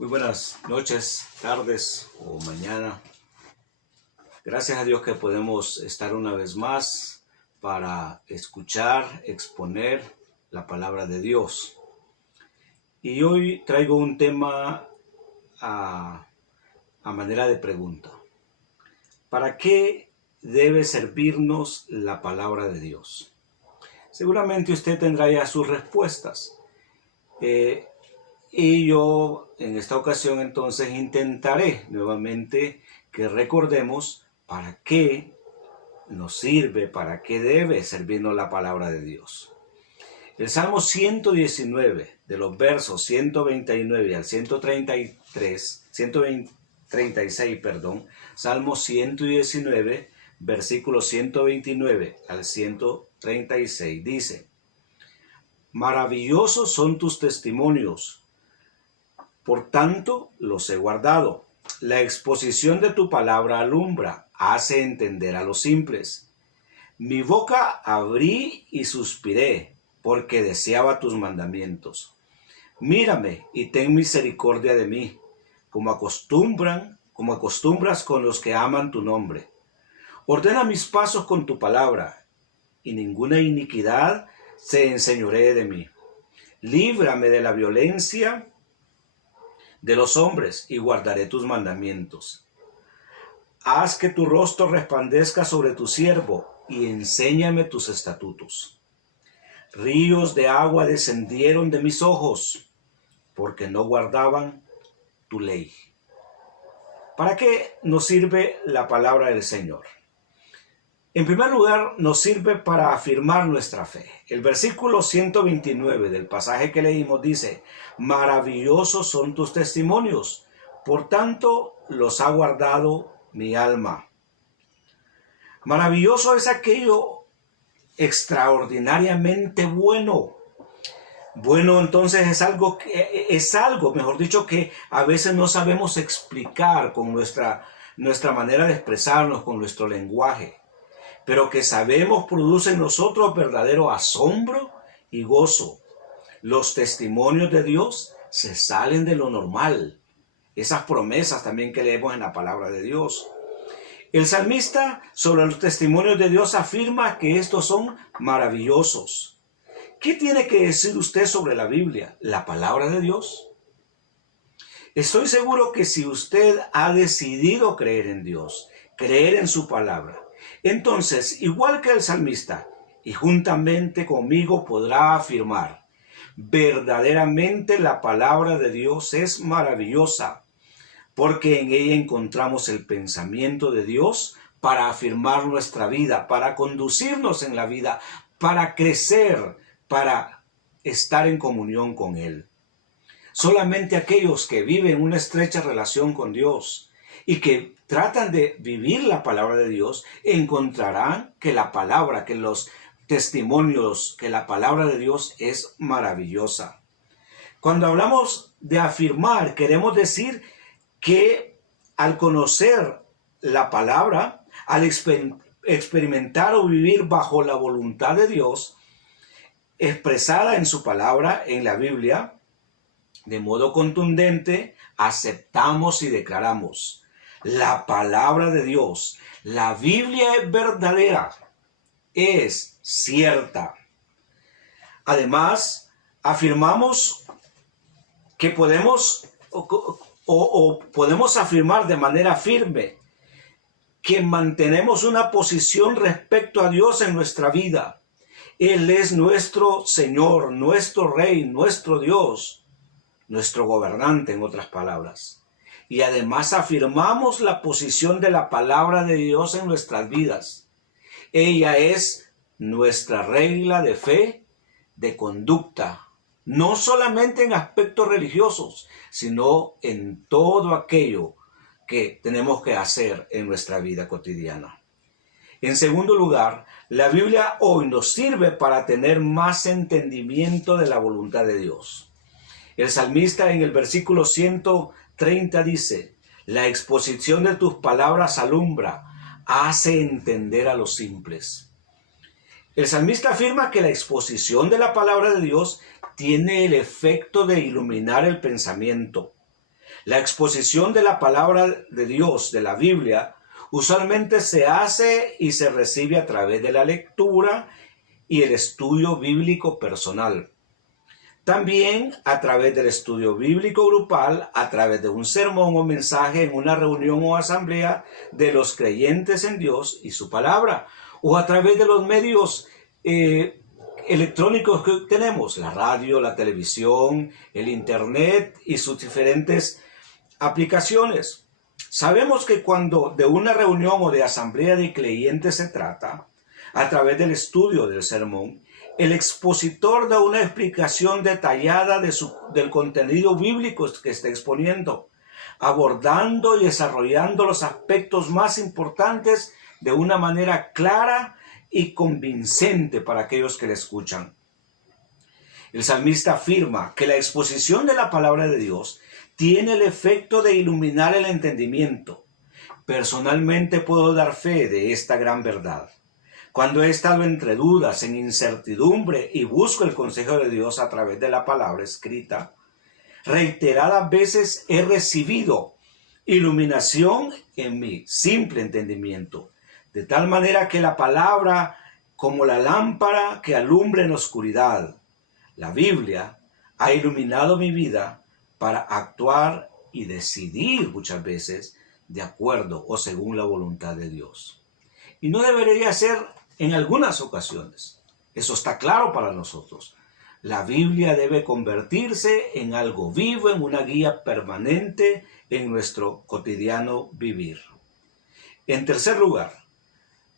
Muy buenas noches, tardes o mañana. Gracias a Dios que podemos estar una vez más para escuchar, exponer la palabra de Dios. Y hoy traigo un tema a manera de pregunta. ¿Para qué debe servirnos la palabra de Dios? Seguramente usted tendrá ya sus respuestas. Y yo en esta ocasión entonces intentaré nuevamente que recordemos para qué nos sirve, para qué debe servirnos la palabra de Dios. El Salmo 119, de los versos 129 al 136, Salmo 119, versículos 129 al 136, dice: Maravillosos son tus testimonios, por tanto los he guardado. La exposición de tu palabra alumbra, hace entender a los simples. Mi boca abrí y suspiré, porque deseaba tus mandamientos. Mírame y ten misericordia de mí, como acostumbras con los que aman tu nombre. Ordena mis pasos con tu palabra, y ninguna iniquidad se enseñoree de mí. Líbrame de la violencia de los hombres, y guardaré tus mandamientos. Haz que tu rostro resplandezca sobre tu siervo, y enséñame tus estatutos. Ríos de agua descendieron de mis ojos, porque no guardaban tu ley. ¿Para qué nos sirve la palabra del Señor? En primer lugar, nos sirve para afirmar nuestra fe. El versículo 129 del pasaje que leímos dice: Maravillosos son tus testimonios, por tanto los ha guardado mi alma. Maravilloso es aquello extraordinariamente bueno. Bueno, entonces es algo, mejor dicho, que a veces no sabemos explicar con nuestra manera de expresarnos, con nuestro lenguaje, pero que sabemos produce en nosotros verdadero asombro y gozo. Los testimonios de Dios se salen de lo normal. esas promesas también que leemos en la palabra de Dios. El salmista sobre los testimonios de Dios afirma que estos son maravillosos. ¿Qué tiene que decir usted sobre la Biblia, la palabra de Dios? Estoy seguro que si usted ha decidido creer en Dios, creer en su palabra, entonces, igual que el salmista, y juntamente conmigo podrá afirmar, verdaderamente la palabra de Dios es maravillosa, porque en ella encontramos el pensamiento de Dios para afirmar nuestra vida, para conducirnos en la vida, para crecer, para estar en comunión con Él. Solamente aquellos que viven una estrecha relación con Dios y que tratan de vivir la palabra de Dios, encontrarán que la palabra, que los testimonios, que la palabra de Dios es maravillosa. Cuando hablamos de afirmar, queremos decir que al conocer la palabra, al experimentar o vivir bajo la voluntad de Dios, expresada en su palabra, en la Biblia, de modo contundente, aceptamos y declaramos: la palabra de Dios, la Biblia es verdadera, es cierta. Además, afirmamos que podemos podemos afirmar de manera firme que mantenemos una posición respecto a Dios en nuestra vida. Él es nuestro Señor, nuestro Rey, nuestro Dios, nuestro gobernante, en otras palabras. Y además afirmamos la posición de la palabra de Dios en nuestras vidas. Ella es nuestra regla de fe, de conducta, no solamente en aspectos religiosos, sino en todo aquello que tenemos que hacer en nuestra vida cotidiana. En segundo lugar, la Biblia hoy nos sirve para tener más entendimiento de la voluntad de Dios. El salmista en el versículo 130 dice: la exposición de tus palabras alumbra, hace entender a los simples. El salmista afirma que la exposición de la palabra de Dios tiene el efecto de iluminar el pensamiento. La exposición de la palabra de Dios, de la Biblia, usualmente se hace y se recibe a través de la lectura y el estudio bíblico personal. También a través del estudio bíblico grupal, a través de un sermón o mensaje en una reunión o asamblea de los creyentes en Dios y su palabra, o a través de los medios electrónicos que tenemos, la radio, la televisión, el internet y sus diferentes aplicaciones. Sabemos que cuando de una reunión o de asamblea de creyentes se trata, a través del estudio del sermón, el expositor da una explicación detallada del contenido bíblico que está exponiendo, abordando y desarrollando los aspectos más importantes de una manera clara y convincente para aquellos que le escuchan. El salmista afirma que la exposición de la palabra de Dios tiene el efecto de iluminar el entendimiento. Personalmente puedo dar fe de esta gran verdad. Cuando he estado entre dudas, en incertidumbre y busco el consejo de Dios a través de la palabra escrita, reiteradas veces he recibido iluminación en mi simple entendimiento, de tal manera que la palabra, como la lámpara que alumbra en la oscuridad, la Biblia, ha iluminado mi vida para actuar y decidir muchas veces de acuerdo o según la voluntad de Dios. Y no debería ser en algunas ocasiones. Eso está claro para nosotros. La Biblia debe convertirse en algo vivo, en una guía permanente en nuestro cotidiano vivir. En tercer lugar,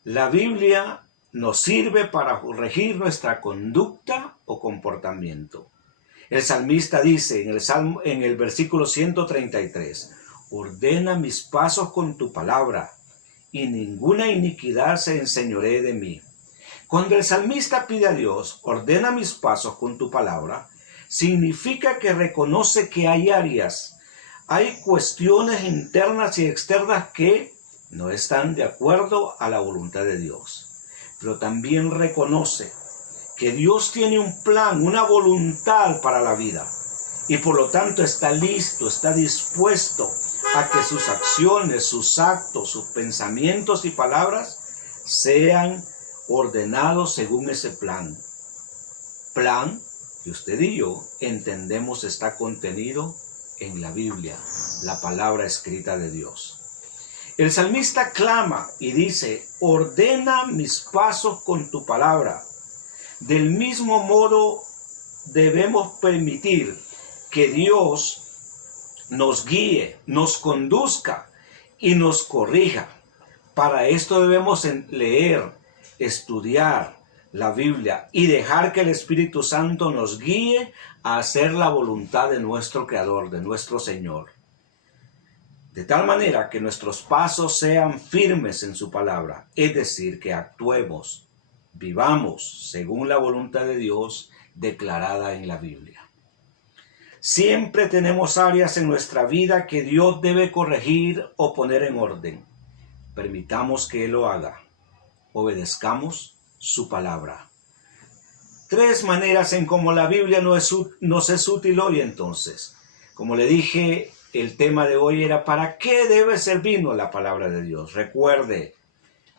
la Biblia nos sirve para regir nuestra conducta o comportamiento. El salmista dice en el versículo 133, ordena mis pasos con tu palabra, y ninguna iniquidad se enseñoree de mí. Cuando el salmista pide a Dios, ordena mis pasos con tu palabra, significa que reconoce que hay áreas, hay cuestiones internas y externas que no están de acuerdo a la voluntad de Dios. Pero también reconoce que Dios tiene un plan, una voluntad para la vida, y por lo tanto está listo, está dispuesto a que sus acciones, sus actos, sus pensamientos y palabras sean ordenados según ese plan. Plan que usted y yo entendemos está contenido en la Biblia, la palabra escrita de Dios. El salmista clama y dice: ordena mis pasos con tu palabra. Del mismo modo debemos permitir que Dios nos guíe, nos conduzca y nos corrija. Para esto debemos leer, estudiar la Biblia y dejar que el Espíritu Santo nos guíe a hacer la voluntad de nuestro Creador, de nuestro Señor. De tal manera que nuestros pasos sean firmes en su palabra, es decir, que actuemos, vivamos según la voluntad de Dios declarada en la Biblia. Siempre tenemos áreas en nuestra vida que Dios debe corregir o poner en orden. Permitamos que Él lo haga. Obedezcamos su palabra. 3 maneras en cómo la Biblia nos es útil hoy entonces. Como le dije, el tema de hoy era ¿para qué debe servirnos la palabra de Dios? Recuerde,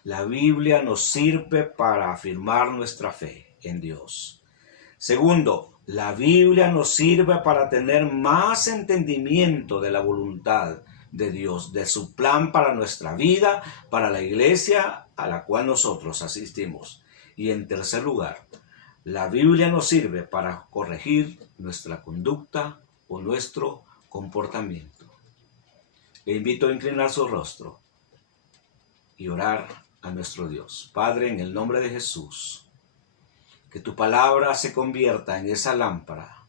la Biblia nos sirve para afirmar nuestra fe en Dios. Segundo, la Biblia nos sirve para tener más entendimiento de la voluntad de Dios, de su plan para nuestra vida, para la iglesia a la cual nosotros asistimos. Y en tercer lugar, la Biblia nos sirve para corregir nuestra conducta o nuestro comportamiento. Le invito a inclinar su rostro y orar a nuestro Dios. Padre, en el nombre de Jesús, que tu palabra se convierta en esa lámpara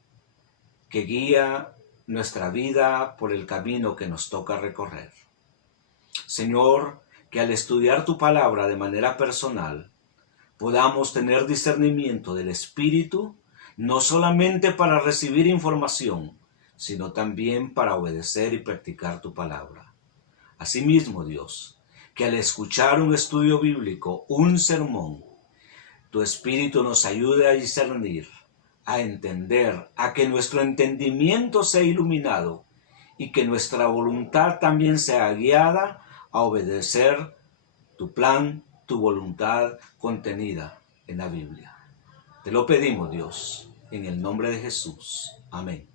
que guía nuestra vida por el camino que nos toca recorrer. Señor, que al estudiar tu palabra de manera personal, podamos tener discernimiento del Espíritu, no solamente para recibir información, sino también para obedecer y practicar tu palabra. Asimismo, Dios, que al escuchar un estudio bíblico, un sermón, tu Espíritu nos ayude a discernir, a entender, a que nuestro entendimiento sea iluminado y que nuestra voluntad también sea guiada a obedecer tu plan, tu voluntad contenida en la Biblia. Te lo pedimos, Dios, en el nombre de Jesús. Amén.